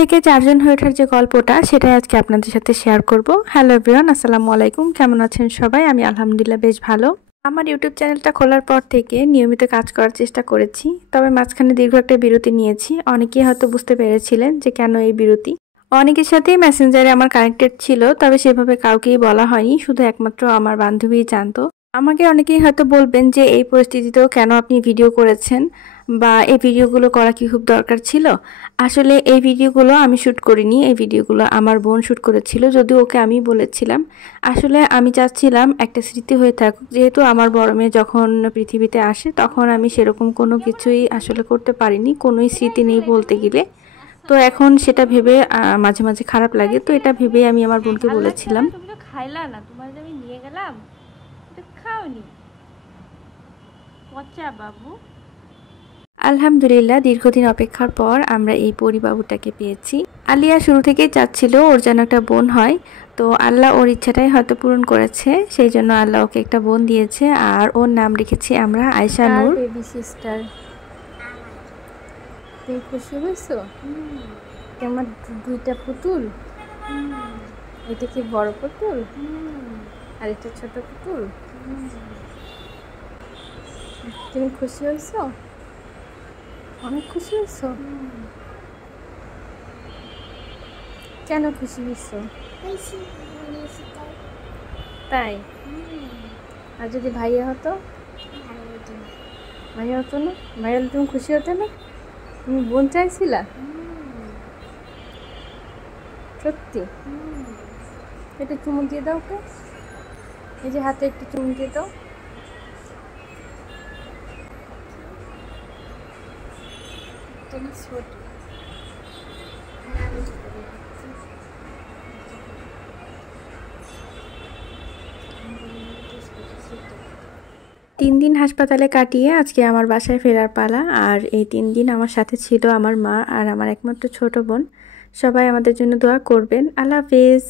থেকে 4 জন হয়ে ওঠার যে গল্পটা সেটাই আজকে আপনাদের সাথে শেয়ার করব। হ্যালো এভরিওয়ান, আসসালামু আলাইকুম। কেমন আছেন সবাই? আমি আলহামদুলিল্লাহ বেশ ভালো। আমার ইউটিউব চ্যানেলটা খোলার পর থেকে নিয়মিত কাজ করার চেষ্টা করেছি, তবে মাঝখানে দীর্ঘ একটা বিরতি নিয়েছি। অনেকেই হয়তো বুঝতে পেরেছিলেন যে কেন এই বিরতি। অনেকের সাথেই মেসেঞ্জারে আমার কানেক্টেড ছিল, তবে সেভাবে কাউকেই বলা হয়নি, শুধু একমাত্র আমার বান্ধবীই জানতো। আমাকে অনেকেই হয়তো বলবেন যে এই পরিস্থিতিতেও কেন আপনি ভিডিও করেছেন, বা এই ভিডিওগুলো করা কি খুব দরকার ছিল? আসলে এই ভিডিওগুলো আমি শ্যুট করিনি, এই ভিডিওগুলো আমার বোন শ্যুট করেছিল, যদিও ওকে আমি বলেছিলাম। আসলে আমি চাচ্ছিলাম একটা স্মৃতি হয়ে থাকুক, যেহেতু আমার বড় মেয়ে যখন পৃথিবীতে আসে তখন আমি সেরকম কোনো কিছুই আসলে করতে পারিনি, কোনোই স্মৃতি নেই বলতে গেলে। তো এখন সেটা ভেবে মাঝে মাঝে খারাপ লাগে, তো এটা ভেবেই আমি আমার বোনকে বলেছিলাম। তুমি তো খাইলা না, তোমার যে আমি নিয়ে গেলাম তো খাওনি, পচা বাবু। আলহামদুলিল্লাহ, দীর্ঘদিন অপেক্ষার পর আমরা এই পরিবাবুটাকে পেয়েছি। আলিয়া শুরু থেকেই চাচ্ছিল ওর যেন একটা বোন হয়, তো আল্লাহ ওর ইচ্ছাটাই হয়তো পূরণ করেছে, সেই জন্য আল্লাহ ওকে একটা বোন দিয়েছে, আর ওর নাম রেখেছি আমরা আয়েশা নূর। বেবি সিস্টার, তুমি খুশি হয়েছো? তোমার দুইটা পুতুল, এটা কি বড় পুতুল আর এটা ছোট পুতুল? তুমি খুশি হয়েছো? অনেক খুশি হয়েছো? কেন খুশি হয়েছো? তাই? আর যদি ভাইয়া হতো? ভাইয়া হতো না? ভাইয়া হলে তুমি খুশি হতে না? তুমি বোন চাইছিলা? সত্যি? এটা চুমু দিয়ে দাও তো, এই যে হাতে একটু চুমু দিয়ে দাও। ছোট 3 দিন হাসপাতালে কাটিয়ে আজকে আমার বাসায় ফেরার পালা। আর এই 3 দিন আমার সাথে ছিল আমার মা আর আমার একমাত্র ছোট বোন। সবাই আমাদের জন্য দোয়া করবেন। আল্লাহ হাফেজ।